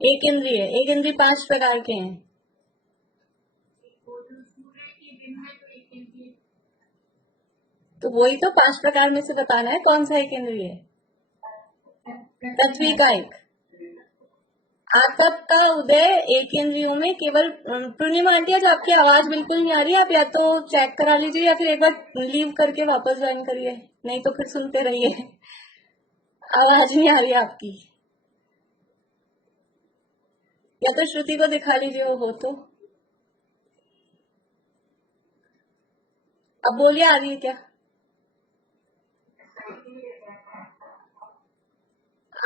एक इंद्रिय। एक इंद्रिय 5 प्रकार के हैं। तो वही तो 5 प्रकार में से बताना है कौन सा एक इंद्रिय है। पृथ्वी का एक। आतप का उदय एक इंद्रियों में केवल। पूर्णिमा आंटी आज आपकी आवाज बिल्कुल नहीं आ रही, आप या तो चेक करा लीजिए या फिर एक बार लीव करके वापस ज्वाइन करिए, नहीं तो फिर सुनते रहिए, आवाज नहीं आ रही आपकी। या तो श्रुति को दिखा लीजिए वो हो तो। अब बोलिए आ रही है क्या?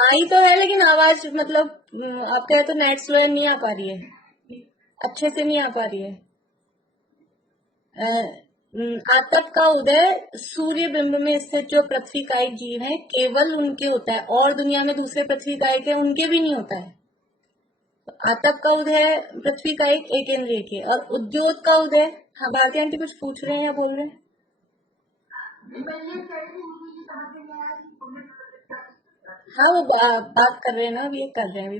आई तो है लेकिन आवाज मतलब आपका या तो नेट स्लो नहीं आ पा रही है, अच्छे से नहीं आ पा रही है। आतप का उदय सूर्य बिंब में स्थित जो पृथ्वी का एक जीव है केवल उनके होता है, और दुनिया में दूसरे पृथ्वी का एक है उनके भी नहीं होता है। तो आतप का उदय पृथ्वी का एक इंद्रिय के, और उद्योग का उदय। हाँ भारती आंटी कुछ पूछ रहे हैं या बोल रहे हैं? हाँ वो बात कर रहे हैं ना, अभी ये कर रहे हैं, अभी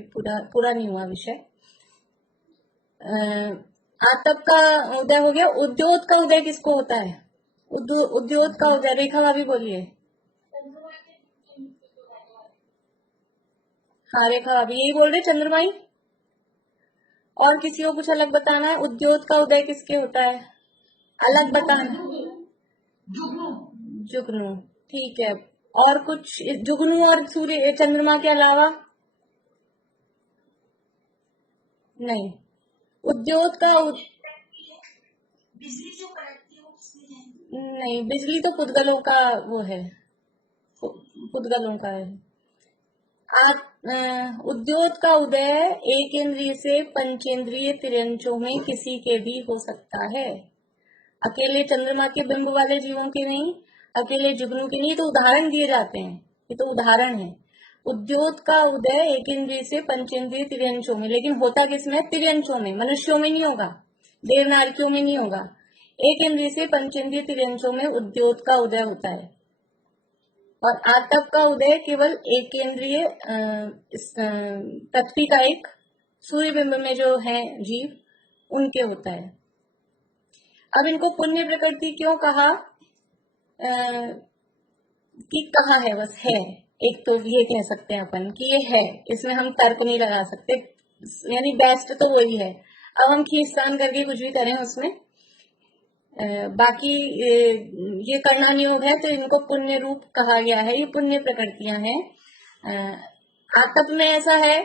पूरा नहीं हुआ विषय। आतप का उदय हो गया। उद्योग का उदय किसको होता है? उद्योग का उदय रेखा भाभी बोलिए। हाँ रेखा भाभी यही बोल रहे चंद्रमाई। और किसी को कुछ अलग बताना है? उद्योत का उदय किसके होता है? अलग बताना। जुगनू। जुगनू, ठीक है। और कुछ जुगनू और सूर्य चंद्रमा के अलावा? नहीं। उद्योत का बिजली जो कड़कती है वो किसमें जाएगी? नहीं, बिजली तो पुद्गलों का वो है, पुद्गलों का है। उद्योत का उदय एक इंद्रिय से पंचेंद्रिय तिर्यंचों में किसी के भी हो सकता है। अकेले चंद्रमा के बिंब वाले जीवों के नहीं, अकेले जुगनू के नहीं, तो उदाहरण दिए जाते हैं, ये तो उदाहरण है। उद्योत का उदय एक इंद्रिय से पंचेंद्रिय तिर्यंचों में, लेकिन होता किसमें? तिर्यंचों में, मनुष्यों में नहीं होगा, देवनारकियों में नहीं होगा। एक इंद्रिय से पंचेंद्रिय तिर्यंचों में उद्योत का उदय होता है। और आतप का उदय केवल एक केंद्रीय पृथ्वी का एक सूर्य बिंब में जो है जीव, उनके होता है। अब इनको पुण्य प्रकृति क्यों कहा? कि कहा है, बस है। एक तो ये कह सकते हैं अपन कि ये है, इसमें हम तर्क नहीं लगा सकते, यानी बेस्ट तो वही है। अब हम खींचतान करके कुछ भी करें उसमें, बाकी ये करना योग है, तो इनको पुण्य रूप कहा गया है। ये पुण्य प्रकृतियां हैं। आतप में ऐसा है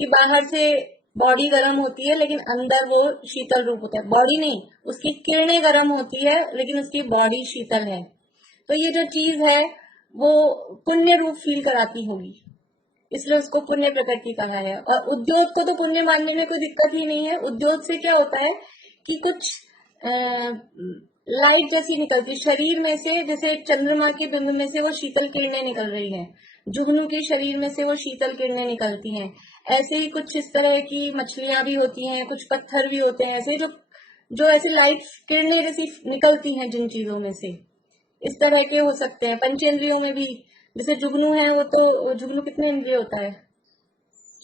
कि बाहर से बॉडी गर्म होती है, लेकिन अंदर वो शीतल रूप होता है। बॉडी नहीं, उसकी किरणें गर्म होती है, लेकिन उसकी बॉडी शीतल है। तो ये जो चीज है वो पुण्य रूप फील कराती होगी, इसलिए उसको पुण्य प्रकृति कहा है। और उद्योग को तो पुण्य मानने में कोई दिक्कत ही नहीं है। उद्योग से क्या होता है कि कुछ लाइट जैसी निकलती शरीर में से, जैसे चंद्रमा के बिंब में से वो शीतल किरणें निकल रही हैं, जुगनू के शरीर में से वो शीतल किरणें निकलती हैं। ऐसे ही कुछ इस तरह की मछलियां भी होती हैं, कुछ पत्थर भी होते हैं ऐसे, जो जो ऐसे लाइट किरणें जैसी निकलती हैं जिन चीजों में से, इस तरह के हो सकते हैं। पंचेंद्रियों में भी जैसे जुगनू है, वो तो जुगनू कितने इंद्रिय होता है?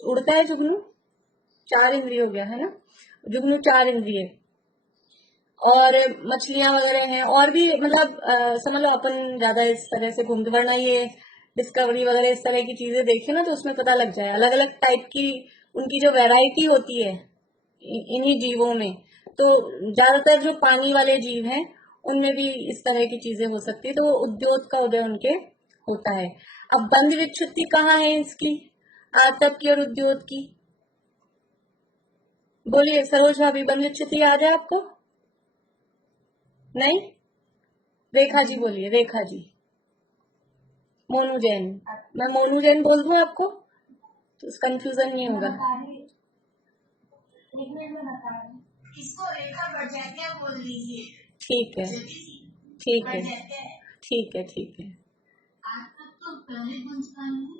उड़ता है जुगनू, 4 इंद्रिय हो गया है ना, जुगनू 4 इंद्रिय। और मछलियां वगैरह हैं, और भी, मतलब समझ लो अपन ज्यादा इस तरह से घूमते, वरना ये डिस्कवरी वगैरह इस तरह की चीजें देखी ना, तो उसमें पता लग जाए अलग अलग टाइप की उनकी जो वैरायटी होती है इन्हीं जीवों में। तो ज्यादातर जो पानी वाले जीव हैं उनमें भी इस तरह की चीजें हो सकती है, तो उद्योग का उदय उनके होता है। अब बंध विच्छुत्ति कहाँ है इसकी, आतप की और उद्योग की? बोलिए सरोज भाभी, बंध विच्छुत्ति याद है आपको? नहीं? रेखा जी बोलिए, रेखा जी। मोनू जैन, मैं मोनू जैन बोल दूं आपको तो कंफ्यूजन नहीं होगा। इसको रेखा बरजातिया बोल लीजिए। ठीक है, ठीक है, ठीक है, ठीक है। आतप तो पहले गुणस्थान में,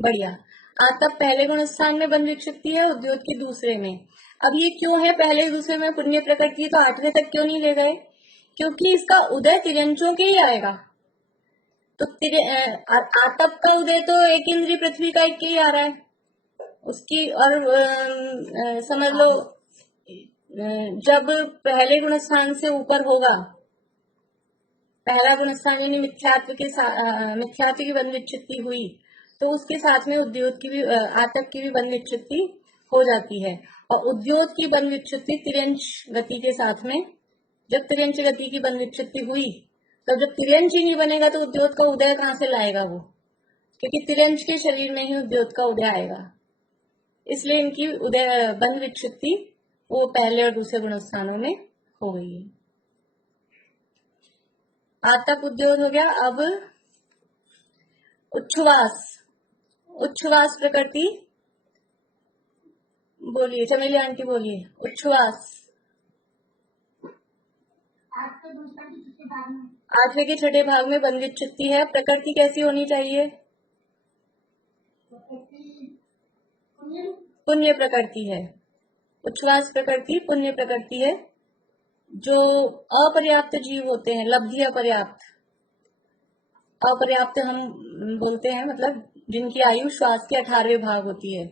बढ़िया। आतप पहले गुण स्थान में बंध विक्षिप्ति है, उद्योग के दूसरे में। अब ये क्यों है पहले दूसरे में पुण्य प्रकृति, तो 8वें तक क्यों नहीं ले गए? क्योंकि इसका उदय तिर्यंचों के ही आएगा। तो आतप का उदय तो एक इंद्रिय पृथ्वी का एक के ही आ रहा है उसकी। और समझ लो जब पहले गुण स्थान से ऊपर होगा, पहला गुण स्थान यानी मिथ्यात्व की बंध विच्छित्ति हुई, तो उसके साथ में उद्योग की भी आतप की भी बंध विच्छित्ति हो जाती है। और उद्योग की बंध विच्छित्ति तिर्यंच गति के साथ में, जब तिर्यंच गति की बंध विच्छित्ति हुई, तब जब तिर्यंच ही नहीं बनेगा तो उद्योग का उदय कहाँ से लाएगा वो? क्योंकि तिर्यंच के शरीर में ही उद्योग का उदय आएगा। इसलिए इनकी उदय बंध विच्छित्ति वो पहले और दूसरे गुण स्थानों में हो गई है। आतप उद्योग हो गया। अब उच्छ्वास, उच्छ्वास प्रकृति बोलिए, चमेली आंटी बोलिए, उच्छ्वास। 8वें के छठे भाग में बंध विच्छित्ति है। प्रकृति कैसी होनी चाहिए? पुण्य प्रकृति है। उच्छ्वास प्रकृति पुण्य प्रकृति है। जो अपर्याप्त जीव होते हैं, लब्धि अपर्याप्त, अपर्याप्त हम बोलते हैं, मतलब जिनकी आयु श्वास के 18वें भाग होती है,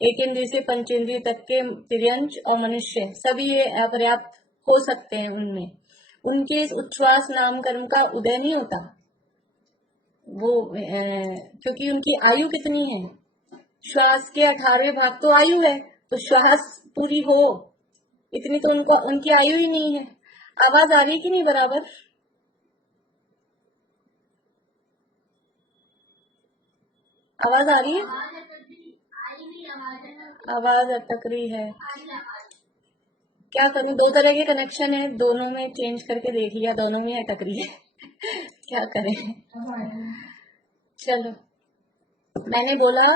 एक इंद्रिय से पंचेंद्रिय तक के तिर्यंच और मनुष्य सभी ये अपर्याप्त हो सकते हैं। उनमें उनके इस उच्छ्वास नाम कर्म का उदय नहीं होता, वो क्योंकि उनकी आयु कितनी है, श्वास के 18वें भाग तो आयु है, तो श्वास पूरी हो इतनी तो उनकी आयु ही नहीं है। आवाज आ रही है कि नहीं बराबर? आवाज आ रही है? आवाज अटक रही है। क्या करूं, 2 तरह के कनेक्शन है, दोनों में चेंज करके देख लिया, दोनों में अटक रही है। क्या करें। चलो, मैंने बोला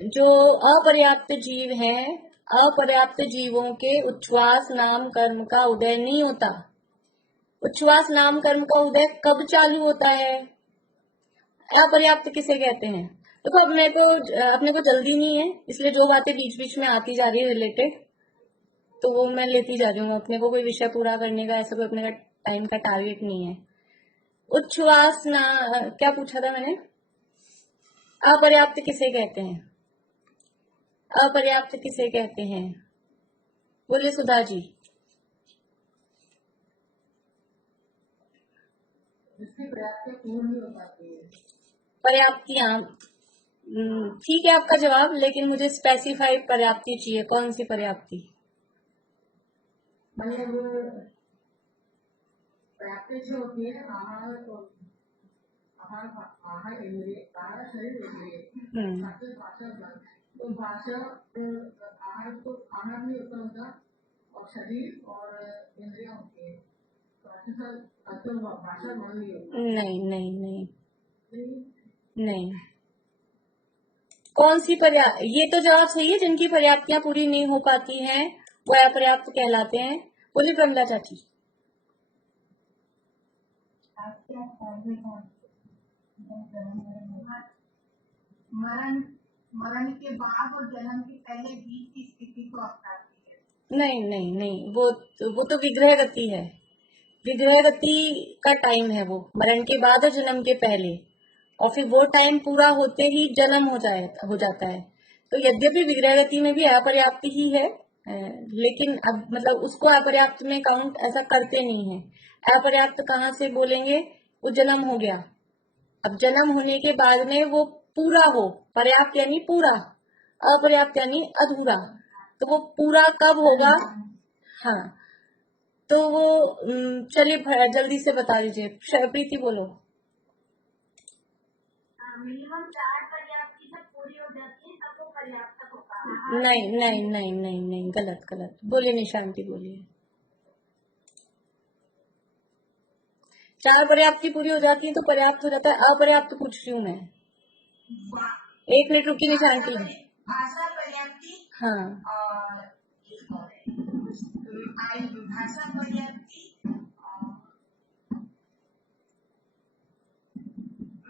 जो अपर्याप्त जीव हैं, अपर्याप्त जीवों के उच्छ्वास नाम कर्म का उदय नहीं होता। उच्छ्वास नाम कर्म का उदय कब चालू होता है? अपर्याप्त किसे कहते हैं? देखो, अपने को जल्दी नहीं है, इसलिए जो बातें बीच बीच में आती जा रही है रिलेटेड, तो वो मैं लेती जा रही हूँ। अपने को कोई विषय पूरा करने का ऐसा कोई अपने का टाइम का टारगेट नहीं है। उच्छ्वास ना क्या पूछा था मैंने? अपर्याप्त किसे कहते हैं? अपर्याप्त किसे कहते हैं? बोले सुधा जी। पर्याप्तियां, ठीक है आपका जवाब, लेकिन मुझे स्पेसिफाइड पर्याप्ति चाहिए। कौन सी पर्याप्ति? मतलब पर्याप्ति जो होती है आहार इंद्रिय, आहार शरीर इंद्रिय, भाषा तो भाषा आहार तो आहार नहीं होता उनका, और शरीर और इंद्रियां होती है, तो भाषा मान ली होती। नहीं नहीं नहीं नहीं। कौन सी पर्याप्त? ये तो जवाब सही है, जिनकी पर्याप्तियां पूरी नहीं हो पाती हैं वो अपर्याप्त कहलाते हैं। बोली प्रमिला चाची। मरण के बाद और जन्म के पहले बीच की स्थिति को अपनाती है। नहीं नहीं नहीं, वो तो विग्रह गति है। विग्रह गति का टाइम है वो, मरण के बाद और जन्म के पहले, और फिर वो टाइम पूरा होते ही जन्म हो जाता है। तो यद्यपि विग्रह गति में भी अपर्याप्त ही है, लेकिन अब मतलब उसको अपर्याप्त में काउंट ऐसा करते नहीं है। अपर्याप्त कहाँ से बोलेंगे? वो जन्म हो गया, अब जन्म होने के बाद में वो पूरा हो, पर्याप्त यानी पूरा, अपर्याप्त यानी अधूरा, तो वो पूरा कब होगा? हाँ, तो वो चलिए जल्दी से बता दीजिए। प्रीति बोलो। मिनिमम 4 पर्याप्ति जब पूरी हो जाती है तब वो पर्याप्त होगा। नहीं नहीं नहीं नहीं नहीं, गलत गलत। बोलिए निशांति, बोलिए। 4 पर्याप्ति पूरी हो जाती है तो पर्याप्त हो जाता है। अपर्याप्त पूछ रही हूँ मैं। 1 मिनट रुकी निशांति। भाषा पर्याप्ति, हाँ, और भाषा पर्याप्ति,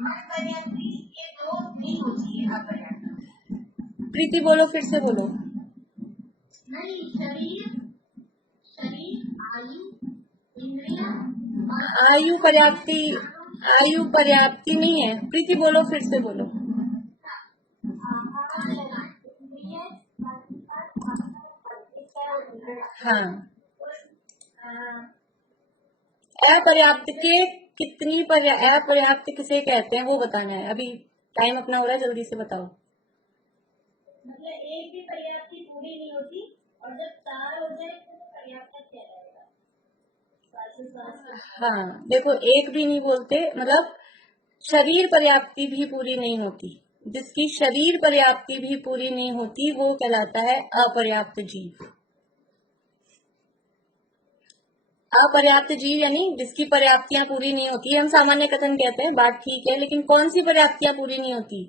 मन पर्याप्ति, ये 2 नहीं होती है अपर्याप्त। प्रीति बोलो, फिर से बोलो। नहीं, शरीर आयु इंद्रिया। आयु पर्याप्ति नहीं है। प्रीति बोलो, फिर से बोलो। हाँ, अपर्याप्त के कितनी अपर्याप्त किसे कहते हैं वो बताना है। अभी टाइम अपना हो रहा है, जल्दी से बताओ। मतलब एक भी पर्याप्ति पूरी नहीं होती, और जब 4 हो जाए तो पर्याप्त कहलाएगा। हाँ, देखो, एक भी नहीं बोलते, मतलब शरीर पर्याप्ति भी पूरी नहीं होती। जिसकी शरीर पर्याप्ति भी पूरी नहीं होती वो कहलाता है अपर्याप्त जीव। अपर्याप्त जीव यानी जिसकी पर्याप्तियां पूरी नहीं होती। हम सामान्य कथन कहते हैं, बात ठीक है, लेकिन कौन सी पर्याप्तियां पूरी नहीं होती?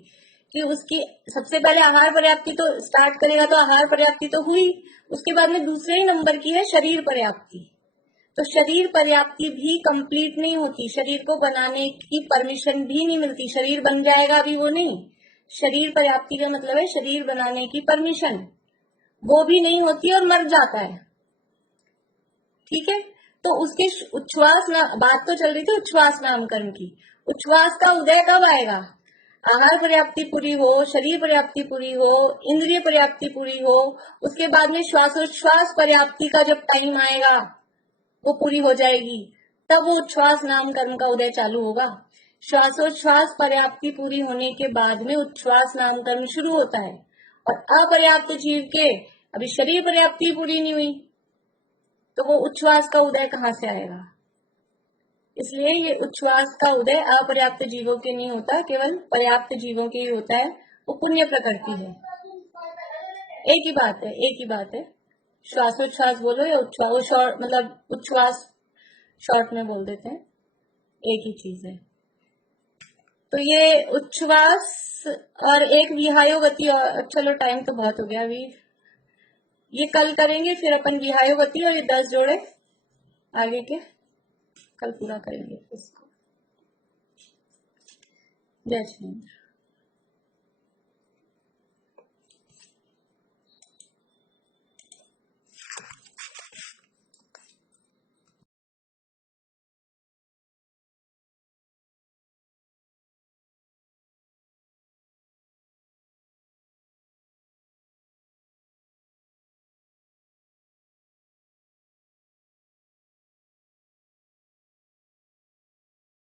कि उसकी सबसे पहले आहार पर्याप्ति तो स्टार्ट करेगा, तो आहार पर्याप्ति तो हुई, उसके बाद में दूसरे ही नंबर की है शरीर पर्याप्ति। तो शरीर पर्याप्ति भी कंप्लीट नहीं होती, शरीर को बनाने की परमिशन भी नहीं मिलती। शरीर बन जाएगा अभी वो नहीं, शरीर पर्याप्ति का मतलब है शरीर बनाने की परमिशन, वो भी नहीं होती और मर जाता है। ठीक है, तो उसके उच्छ्वास बात तो चल रही थी उच्छ्वास नाम कर्म की। उच्छ्वास का उदय कब आएगा? आहार पर्याप्ति पूरी हो, शरीर पर्याप्ति पूरी हो, इंद्रिय पर्याप्ति पूरी हो, उसके बाद में श्वासोच्छ्वास पर्याप्ति का जब टाइम आएगा वो पूरी हो जाएगी, तब वो उच्छ्वास नाम कर्म का उदय चालू होगा। श्वासोच्छ्वास पर्याप्ति पूरी होने के बाद में उच्छ्वास नाम कर्म शुरू होता है। और अपर्याप्त जीव के अभी शरीर पर्याप्ति पूरी नहीं हुई, तो वो उच्छ्वास का उदय कहाँ से आएगा? इसलिए ये उच्छ्वास का उदय अपर्याप्त जीवों के नहीं होता, केवल पर्याप्त जीवों के ही होता है। वो पुण्य प्रकृति है। एक ही बात है, एक ही बात है। श्वासोच्छ्वास बोलो या उच्छ्वास, मतलब उच्छ्वास शॉर्ट में बोल देते हैं, एक ही चीज है। तो ये उच्छ्वास और एक विहायो गति, और चलो टाइम तो बहुत हो गया अभी, ये कल करेंगे। फिर अपन विहायो गति और ये 10 जोड़े आगे के कल पूरा करेंगे इसको। जय श्री राम।